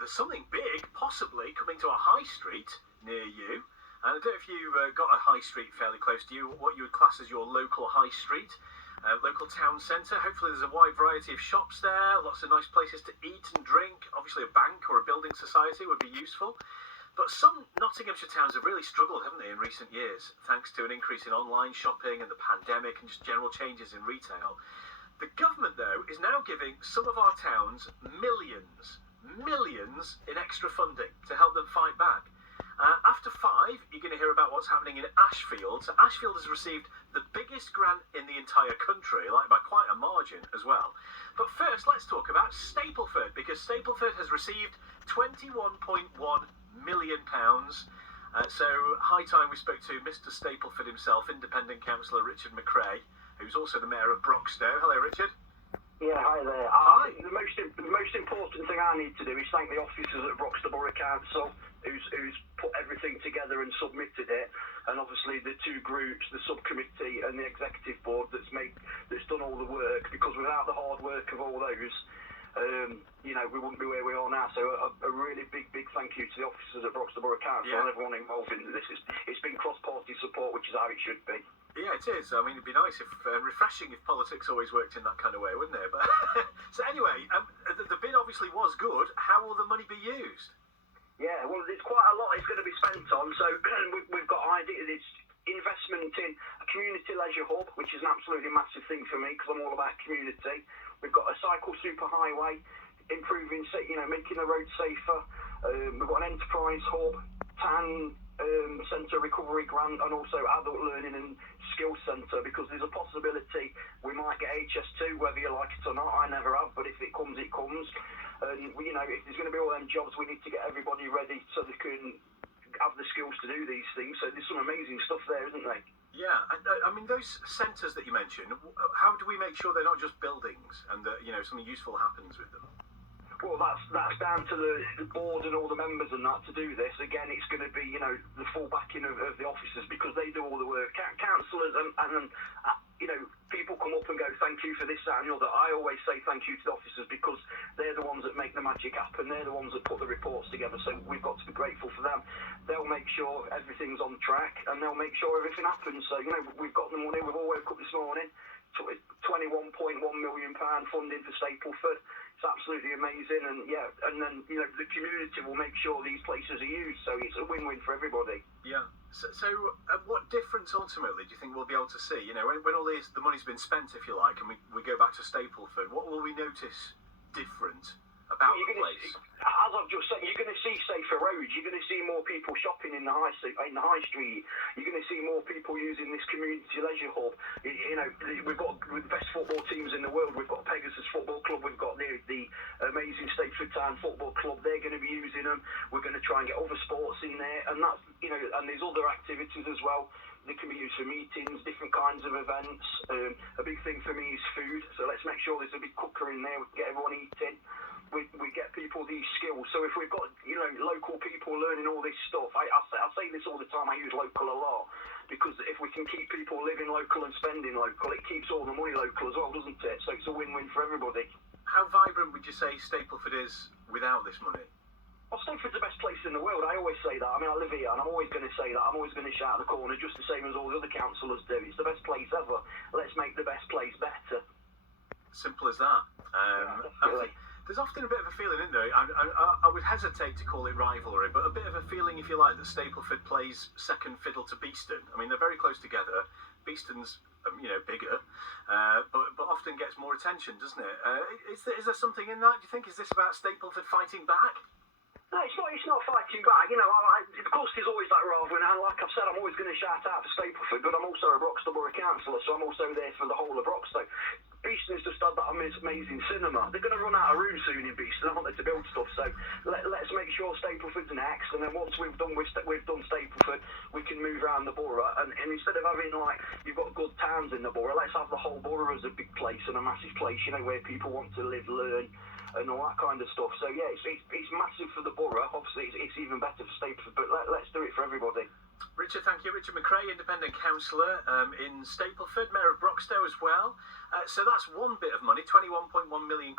there's something big possibly coming to a high street near you. And I don't know if you've got a high street fairly close to you, what you would class as your local high street, local town centre. Hopefully there's a wide variety of shops there, lots of nice places to eat and drink. Obviously a bank or a building society would be useful. But some Nottinghamshire towns have really struggled, haven't they, in recent years, thanks to an increase in online shopping and the pandemic and just general changes in retail. The government, though, is now giving some of our towns millions in extra funding to help them fight back. After 5, you're going to hear about what's happening in Ashfield. So Ashfield has received the biggest grant in the entire country, like by quite a margin as well. But first, let's talk about Stapleford, because Stapleford has received £21.1 million. So high time we spoke to Mr. Stapleford himself, independent councillor Richard McRae, who's also the mayor of Broxtowe. Hello, Richard. Yeah, hi there. Hi. The most important thing I need to do is thank the officers at Broxtowe Borough Council who's put everything together and submitted it, and obviously the 2 groups, the subcommittee and the executive board that's done all the work, because without the hard work of all those, we wouldn't be where we are now. So a really big thank you to the officers at Broxtowe Borough Council and everyone involved in this. It's been cross-party support, which is how it should be. Yeah, it is. I mean, it'd be nice if refreshing if politics always worked in that kind of way, wouldn't it? But so anyway, the bid obviously was good. How will the money be used? Yeah, well, there's quite a lot it's going to be spent on. So we've got ideas. It's investment in a community leisure hub, which is an absolutely massive thing for me because I'm all about community. We've got a cycle superhighway, improving, making the road safer. We've got an enterprise hub, TAN centre recovery grant, and also adult learning and skills centre, because there's a possibility we might get HS2, whether you like it or not. I never have, but if it comes, it comes. And if there's going to be all them jobs, we need to get everybody ready so they can have the skills to do these things. So there's some amazing stuff there, isn't there? Yeah, I mean, those centres that you mentioned, how do we make sure they're not just buildings and that something useful happens with them? Well, that's down to the board and all the members and that to do this. Again, it's going to be the full backing of the officers, because they do all the work. Councillors and people come up and go, thank you for this, that and the other. I always say thank you to the officers, because they're the ones that make the magic happen. They're the ones that put the reports together, so we've got to be grateful for them. They'll make sure everything's on track, and they'll make sure everything happens. So we've got the money. We've all woke up this morning, £21.1 million funding for Stapleford. It's absolutely amazing, and then the community will make sure these places are used, so it's a win-win for everybody. Yeah. So what difference ultimately do you think we'll be able to see? When all the money's been spent, if you like, and we go back to Stapleford, what will we notice different about the place? As I've just said, you're going to see safer roads. You're going to see more people shopping in the high street. You're going to see more people using this community leisure hub. We've got the best football teams in the world. We've got Pegasus Football Club. We've got the amazing Stapleford Town Football Club. They're going to be using them. We're going to try and get other sports in there, and that's and there's other activities as well. They can be used for meetings, different kinds of events. A big thing for me is food, so let's make sure there's a big cooker in there. We can get everyone eating. We get people these skills. So if we've got local people learning all this stuff, I say this all the time. I use local a lot, because if we can keep people living local and spending local, it keeps all the money local as well, doesn't it? So it's a win-win for everybody. How vibrant would you say Stapleford is without this money? Well, Stapleford's the best place in the world. I always say that. I mean, I live here, and I'm always going to say that. I'm always going to shout at the corner, just the same as all the other councillors do. It's the best place ever. Let's make the best place better. Simple as that. There's often a bit of a feeling, isn't there? I would hesitate to call it rivalry, but a bit of a feeling, if you like, that Stapleford plays second fiddle to Beeston. I mean, they're very close together. Beeston's, bigger, but often gets more attention, doesn't it? Is there something in that? Do you think? Is this about Stapleford fighting back? No, it's not fighting back. Of course, there's always that rivalry, and like I've said, I'm always going to shout out for Stapleford, but I'm also a Broxtowe Borough Councillor, so I'm also there for the whole of Broxtowe. Beeston's just had that amazing cinema. They're going to run out of room soon in Beeston, aren't they, to build stuff? So let's make sure Stapleford's next, and then once we've done Stapleford, we can move around the borough. And instead of having you've got good towns in the borough, let's have the whole borough as a big place and a massive place, where people want to live, learn, and all that kind of stuff. So yeah, it's massive for the borough. Obviously, it's even better for Stapleford, but let's do it for everybody. Richard, thank you. Richard McRae, independent councillor in Stapleford, mayor of Broxtowe as well. So that's one bit of money, £21.1 million.